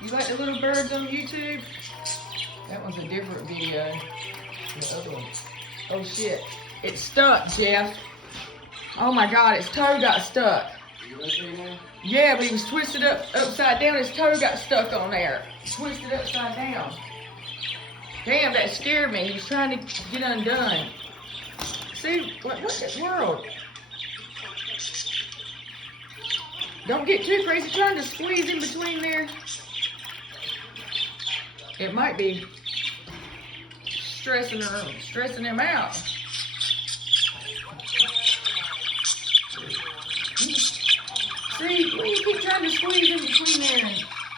You like the little birds on YouTube? That one's a different video. The other one. Oh shit. It's stuck, Jeff. Oh my god, its toe got stuck. Yeah, but he was twisted upside down. His toe got stuck on there. Twisted upside down. Damn, that scared me. He was trying to get undone. See, what the world? Don't get too crazy trying to squeeze in between there. It might be stressing him out. See, when you keep trying to squeeze in between there.